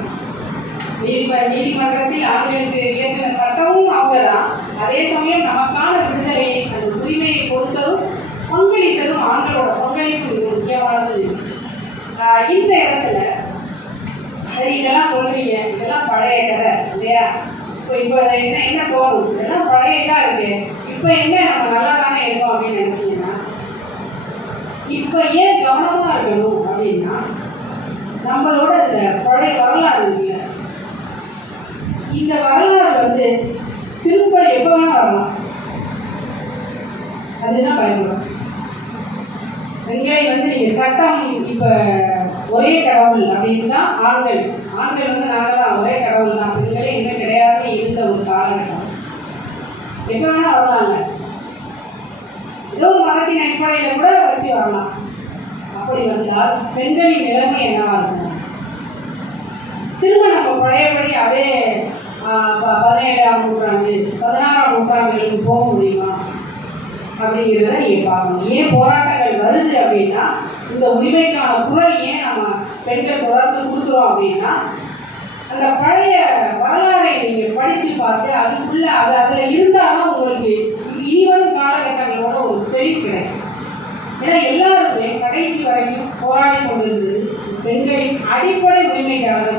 நீதிமன்றத்தில் ஆண்களுக்கு இயற்றின சட்டமும் அவங்க தான். அதே சமயம் நமக்கான விடுதலையை, அந்த உரிமையை கொடுத்ததும் பங்களித்ததும் ஆண்களோட பங்களிப்பு முக்கியமானது. இந்த இடத்துல சரி, இதெல்லாம் சொல்றீங்க, இதெல்லாம் பழைய கதை இல்லையா? இப்போ என்ன தோணும், இதெல்லாம் பழையதான் இருக்கு, இப்போ என்ன நம்ம நல்லா தானே இருக்கோம் அப்படின்னு நினைச்சீங்கன்னா, இப்போ ஏன் கவனமா இருக்கணும் அப்படின்னா, நம்மளோட இந்த பழைய வரலாறு இருக்குல்ல, இந்த வரலாறு திரும்ப எப்போ வேணா வரலாம். அதுதான் பயன்படும். பெண்களை நீங்க சட்டம் இப்ப ஒரே கடவுள் அப்படின்னு தான் ஆண்கள் நாங்கள் தான் ஒரே கடவுள் தான், பெண்களே இன்னும் கிடையாதுன்னு இருந்த ஒரு காலகட்டம். எப்ப வேணா வரலாங்க, ஏதோ ஒரு மதத்தின் அடிப்படையில கூட வச்சு வரலாம். அப்படி வந்தால் பெண்களின் நிலைமை என்னவா இருக்கும்? திரும்ப நம்ம பழையபடி அதே 17ஆம் நூற்றாண்டு 16ஆம் நூற்றாண்டுகளுக்கு போக முடியுமா அப்படிங்கிறத நீங்க பார்க்கணும். ஏன் போராட்டங்கள் வருது அப்படின்னா, இந்த உரிமைக்கான குரல் ஏன் நம்ம பெண்கள் தொடர்ந்து கொடுக்குறோம் அப்படின்னா, அந்த பழைய வரலாறை நீங்க படிச்சு பார்த்து அதுக்குள்ள அதுல இருந்தாலும் உங்களுக்கு இனிவரும் காலகட்டங்களோட ஒரு தெளிவு கிடைக்கும். ஏன்னா எல்லாருமே கடைசி வரைக்கும் போராடி கொண்டிருந்தது பெண்களின் அடிப்படை உரிமைக்காக.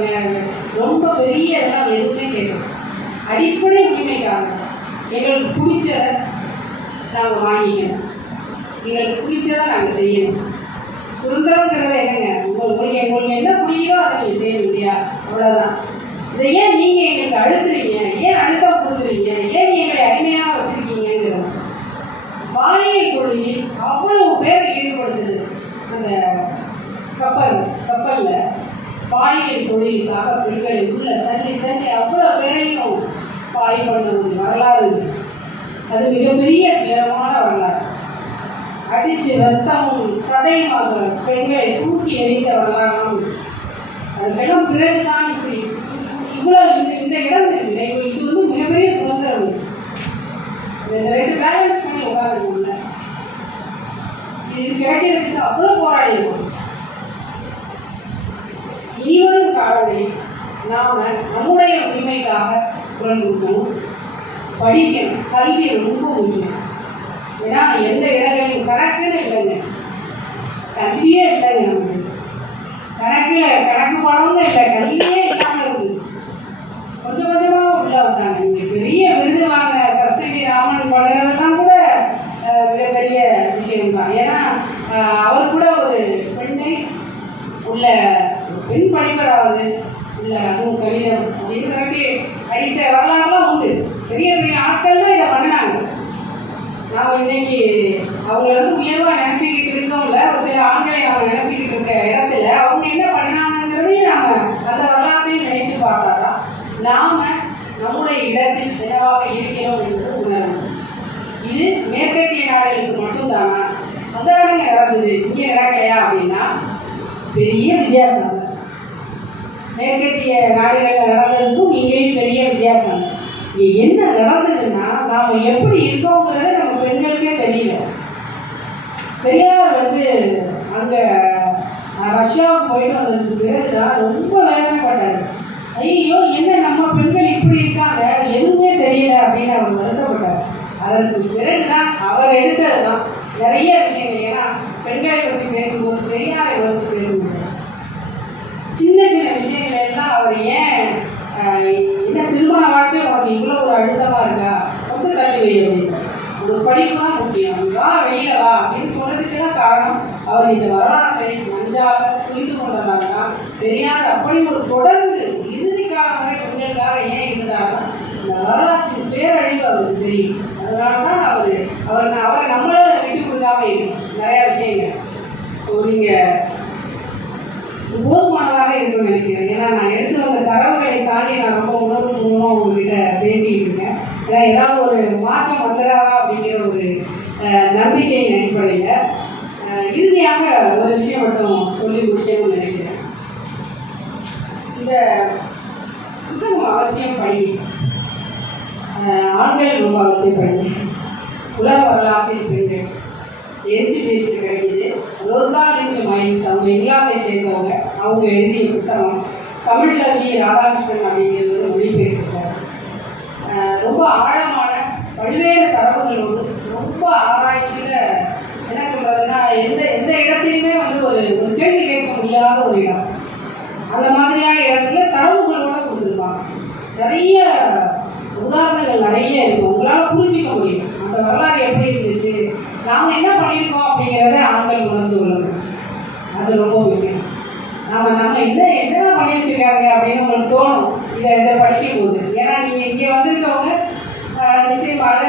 ரொம்ப பெரிய இதெல்லாம் எதுவுமே கேட்கணும். அடிப்படை உரிமைக்காக எங்களுக்கு பிடிச்சதை நாங்கள் வாங்கிக்கணும், எங்களுக்கு பிடிச்சதை நாங்கள் செய்யணும். சுதந்திரங்கிறது என்னங்க, உங்களுக்கு என்ன பிடிக்குதோ அதை நீங்கள் செய்யணும் இல்லையா? அவ்வளோதான். இதை ஏன் நீங்கள் எங்களுக்கு அழுத்துறீங்க, ஏன் அழுத்தம் கொடுக்குறீங்க, ஏன் எங்களை அருமையாக வச்சுருக்கீங்கிறது. வானிலை தொழிலில் அவ்வளவு பேரை ஈடுபடுத்துது. அந்த கப்பலில் பாலியல் தொழிலுக்காக பெண்களை உள்ள தள்ளி அவ்வளோ பேரையும் ஸ்பாய் பண்ண ஒரு வரலாறு. அது மிகப்பெரிய வீரமான வரலாறு. அடித்து ரத்தமும் சதையுமாக பெண்களை தூக்கி எறிந்த வரலாறும். அதுக்கெல்லாம் பிறகுதான் இப்படி இவ்வளோ இந்த இடம் இல்லை. இது மிகப்பெரிய சுதந்திரம். இந்த 2 பேலன்ஸ் பண்ணி உட்காந்துருக்கோம்ல, இது கிடைக்கிறதுக்கு அவ்வளோ போராடிருக்கோம். இனிவரும் காலங்களில் நாம நம்முடைய உரிமைக்காக குரல் கொடுக்கணும், படிக்கணும். கல்வி ரொம்ப முக்கியம். ஏன்னா எந்த இடங்களையும் கணக்குன்னு இல்லைங்க, கல்வியே இல்லைங்க. நமக்கு கணக்கு படம்னு இல்லை, இல்லை பெண் படிப்பதாவது இல்லை அதுவும் கணிதம் அப்படின்னு அடித்த வரலாறுலாம் உண்டு. பெரிய பெரிய ஆட்கள்லாம் இதை பண்ணினாங்க. நாம் இன்னைக்கு அவங்கள உயர்வாக நினச்சிக்கிட்டு இருக்கோம்ல, ஒரு சில ஆண்களை அவங்க நினச்சிக்கிட்டு இருக்க இடத்துல அவங்க என்ன பண்ணினாங்கிறதையும் நாம் அந்த வரலாற்றையும் நினைத்து பார்த்தாரா நாம் நம்முடைய இடத்தில் என்னவாக இருக்கிறோம் என்பது உணரணும். இது மேற்கத்திய நாடுகளுக்கு மட்டும்தானா? அந்த இடங்க நடந்தது, இங்கே நடக்கலையா அப்படின்னா பெரிய வித்தியாசம். மேற்கத்திய நாடுகளில் நடந்ததுக்கும் இங்கேயும் பெரிய வித்தியாசம். இங்கே என்ன நடந்ததுன்னா நாம் எப்படி இருக்கோங்கிறத நம்ம பெண்களுக்கே தெரியல. பெரியார் அங்கே ரஷ்யாவுக்கு போயிட்டு வந்ததுக்கு பிறகுதான் ரொம்ப வேதனைப்பட்டார். ஐயோ, என்ன நம்ம பெண்கள் இப்படி இருக்காங்க, எதுவுமே தெரியல அப்படின்னு அவர் வருத்தப்பட்டார். அதற்கு பிறகுதான் அவர் எடுத்தது தான் நிறைய விஷயங்கள். ஏன்னா பெண்களை பற்றி பேசும்போது பெரியாரை பற்றி பேசும்போது சின்ன சின்ன விஷயங்கள் எல்லாம் அவர் ஏன் என்ன திருமண வாழ்க்கை உனக்கு இவ்வளோ ஒரு அழுத்தமாக இருக்கா, ரொம்ப தள்ளி வை அப்படின்னு, ஒரு படிப்பு தான் முக்கியம், வா வெளியில வா அப்படின்னு சொன்னதுக்கெல்லாம் காரணம் அவர் இந்த வரலாற்றை நன்றாக புரிந்து கொண்டதாக தான். பெரியார் அப்படி ஒரு தொடர்ந்து இறுதி காலம் வரை பெண்களுக்காக ஏன் இருந்தார்னா இந்த வரலாற்றின் பேரழிவு அவருக்கு தெரியும். அதனால தான் அவரை நம்மள விட்டு கொடுக்காம இருக்கும் நிறையா விஷயங்கள். ஸோ நீங்கள் போதுமானதாக இருக்குன்னு நினைக்கிறேன். ஏன்னா நான் எடுத்து வந்த தரவுகளை தாண்டி நான் ரொம்ப உணர்வு மூலமாக உங்ககிட்ட பேசிக்கிட்டு இருக்கேன். ஏன்னா ஏதாவது ஒரு மாற்றம் வந்துடாதா அப்படிங்கிற ஒரு நம்பிக்கையின் அடிப்படையில் இறுதியாக ஒரு விஷயம் மட்டும் சொல்லி முடிக்கணும்னு நினைக்கிறேன். இந்த புத்தகம் அவசியம் படி, ஆண்கள் ரொம்ப அவசியம் படி. உலக வரலாற்றில் பெண்கள் என்சிபிஎஸ்சி கிடைக்கிது. ரோசா லிஞ்ச் மைல்ஸ் அவங்க இங்கிலாந்தை சேர்ந்தவங்க. அவங்க எழுதிய புத்தகம் தமிழில் வி ராதாகிருஷ்ணன் அப்படிங்கிறது மொழிபெயர்த்திருக்காரு. ரொம்ப ஆழமான பல்வேறு தரவுகளோடு ரொம்ப ஆராய்ச்சியில் என்ன சொல்கிறதுன்னா எந்த எந்த இடத்துலையுமே ஒரு கேள்வி கேட்க முடியாத ஒரு இடம். அந்த மாதிரியான இடத்துல தரவுகளோடு கொடுத்துருப்பாங்க. நிறைய உதாரணங்கள் நிறைய இருக்கும், உங்களால் புரிஞ்சிக்க முடியும் அந்த வரலாறு எப்படி இருந்துச்சு, நாம் என்ன பண்ணியிருக்கோம் அப்படிங்கிறத ஆண்கள் உணர்ந்து கொள்ளணும். அது ரொம்ப முக்கியம். நம்ம என்ன பண்ணி வச்சுருக்காங்க அப்படின்னு உங்களுக்கு தோணும் இதை படிக்கும் போது. ஏன்னா நீங்கள் இங்கே வந்திருக்கவங்க நிச்சயமாக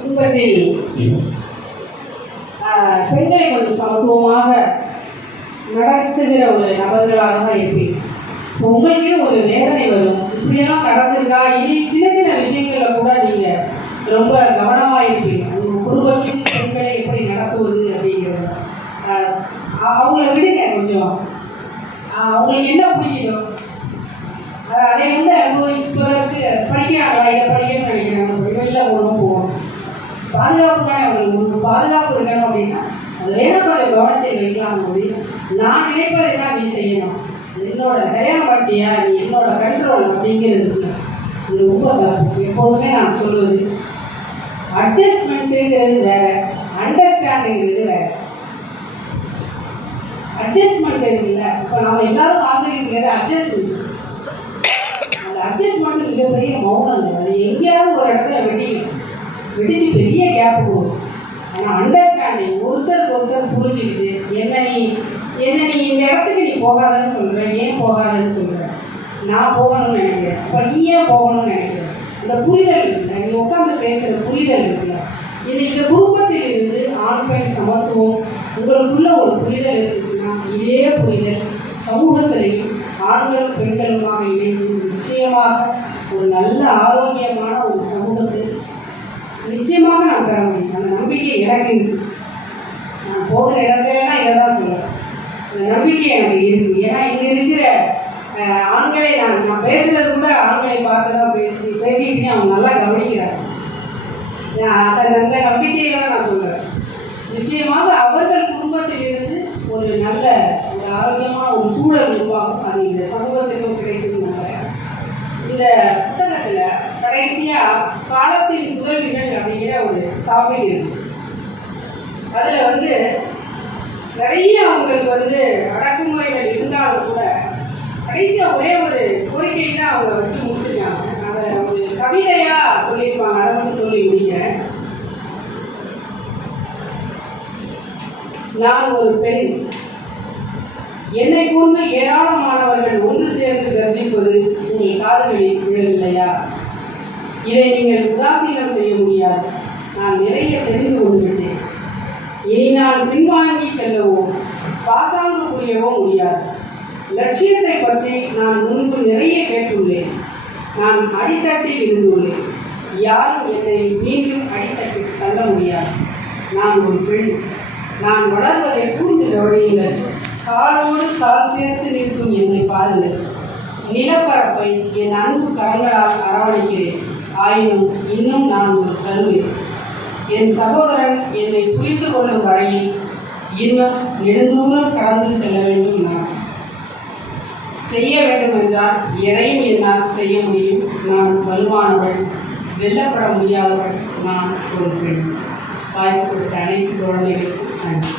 குடும்பத்தில் பெண்களை கொஞ்சம் சமத்துவமாக நடத்துகிற ஒரு நபர்களாக தான் இருப்பீங்க. இப்போ உங்களுக்கே ஒரு வேதனை வரும், இப்படியெல்லாம் நடந்திருக்கா. இனி சின்ன சின்ன விஷயங்களில் கூட நீங்கள் ரொம்ப கவனமாக இருப்பீங்க. உங்கள் குடும்பத்தில் பெண்களை எப்படி நடத்துவது அப்படிங்கிறது. அவங்கள விடுங்க, கொஞ்சம் அவங்களுக்கு என்ன பிடிக்குதோ அதை அனுபவிப்பதற்கு படிக்கிறாங்களா, இதை படிக்கணும்னு நினைக்கிறாங்க, வெளியில் போகணும் போகணும், பாதுகாப்பு தானே அவங்களுக்கு ஒரு பாதுகாப்பு இருக்கணும் அப்படின்னா அது வேணும். அதை கவனத்தில் வைக்கலாம் முடியும். நான் நினைப்பதை தான் நீ செய்யணும், என்னோட கல்யாணம் பட்டியா நீ என்னோட கண்ட்ரோல் அப்படிங்கிறது இது ரொம்ப தப்பு. எப்போதுமே நான் சொல்லுவது அட்ஜஸ்ட்மெண்ட்டுங்கிறது வேற, அண்டர்ஸ்டாண்டிங்கிறது வேற. அட்ஜஸ்ட்மெண்ட் இருக்குல்ல, இப்போ நம்ம எல்லாரும் பார்த்துக்கிட்டு அட்ஜஸ்ட்மெண்ட். அந்த அட்ஜஸ்ட்மெண்ட் மிகப்பெரிய மௌனம். அது எங்கேயாவது ஒரு இடத்துல வெடிச்சு பெரிய கேப் போகும். ஆனால் அண்டர்ஸ்டாண்டிங், ஒருத்தர் புரிஞ்சுக்கிட்டு என்ன நீ இந்த இடத்துக்கு நீ போகாதன்னு சொல்கிற, ஏன் போகாதன்னு சொல்கிற, நான் போகணும்னு நினைக்கிறேன், இப்போ நீ ஏன் போகணும்னு நினைக்கிறேன், இந்த புரிதல் இருக்குல்ல, நீ உட்காந்து பேசுகிற புரிதல் இருக்குல்ல, இந்த குடும்பத்தில் இருந்து ஆண் பெண் சமத்துவம் உங்களுக்குள்ள ஒரு புரிதல் இருக்குதுன்னா இதே புரிதல் சமூகத்திலையும் ஆண்களும் பெண்களுமாக இணைந்து நிச்சயமாக ஒரு நல்ல ஆரோக்கியமான ஒரு சமூகத்தில் நிச்சயமாக நான் பெற முடியும். அந்த நம்பிக்கை எனக்கு இருக்கு. நான் போகிற இடத்துலலாம் இதை தான் சொல்லுவேன். அந்த நம்பிக்கை எனக்கு இருக்கு. ஏன்னா இங்கே இருக்கிற ஆண்களை நான் பேசுறது கூட ஆண்களை பார்த்து தான் பேசிக்கிட்டே அவங்க நல்லா கவனிக்கிறாங்க. அந்த நம்பிக்கையில தான் நான் சொல்கிறேன். நிச்சயமாக அவர்கள் குடும்பத்தில் இருந்து ஒரு நல்ல ஒரு ஆரோக்கியமான ஒரு சூழல் உருவாகும். அது இந்த சமூகத்திற்கும் கிடைக்கும். இந்த புத்தகத்தில் கடைசியாக காலத்தின் உதவிகள் அப்படிங்கிற ஒரு டாபிக் இருக்கு. அதில் நிறைய அவங்களுக்கு அடக்குமுறைகள் இருந்தாலும் கூட கடைசியாக ஒரே ஒரு கோரிக்கை தான் அவங்க வச்சு முடிச்சிருக்காங்க. நான் நான் ஒரு பெண். என்னை போன்று ஏராளமானவர்கள் ஒன்று சேர்ந்து கர்ஜிப்பது உங்கள் காதுகளில் விழவில்லையா? இதை நீங்கள் உதாசீனம் செய்ய முடியாது. நான் நிறைய தெரிந்து கொண்டுவிட்டேன். இனி நான் பின்வாங்கி செல்லவோ பாசாங்கு புரியவோ முடியாது. லட்சியத்தை பற்றி நான் முன்பு நிறைய கேட்டுள்ளேன். நான் அடித்தட்டில் இருந்துள்ளேன். யாரும் என்னை மீண்டும் அடித்தட்டில் தள்ள முடியாது. நான் ஒரு பெண். நான் வளர்வதை கூர்ந்து கவனியுங்கள். காலோடு கால் சேர்த்து நிற்கும் என்னை பாருங்கள். நிலப்பரப்பை என் அன்பு கரங்களால் அரவணைக்கிறேன். ஆயினும் இன்னும் நான் ஒரு கருவி. என் சகோதரன் என்னை புரிந்து கொள்ளும் வரையில் இன்னும் நெடுந்தூரம் கடந்து செல்ல வேண்டும். நான் செய்ய வேண்டும் என்றால் எதையும் என்னால் செய்ய முடியும். நான் வலுவானவள், வெல்லப்பட முடியாதவள். நான் ஒரு பெண். வாய்ப்பு கொடுத்த அனைத்து குழந்தைகளுக்கும் நன்றி.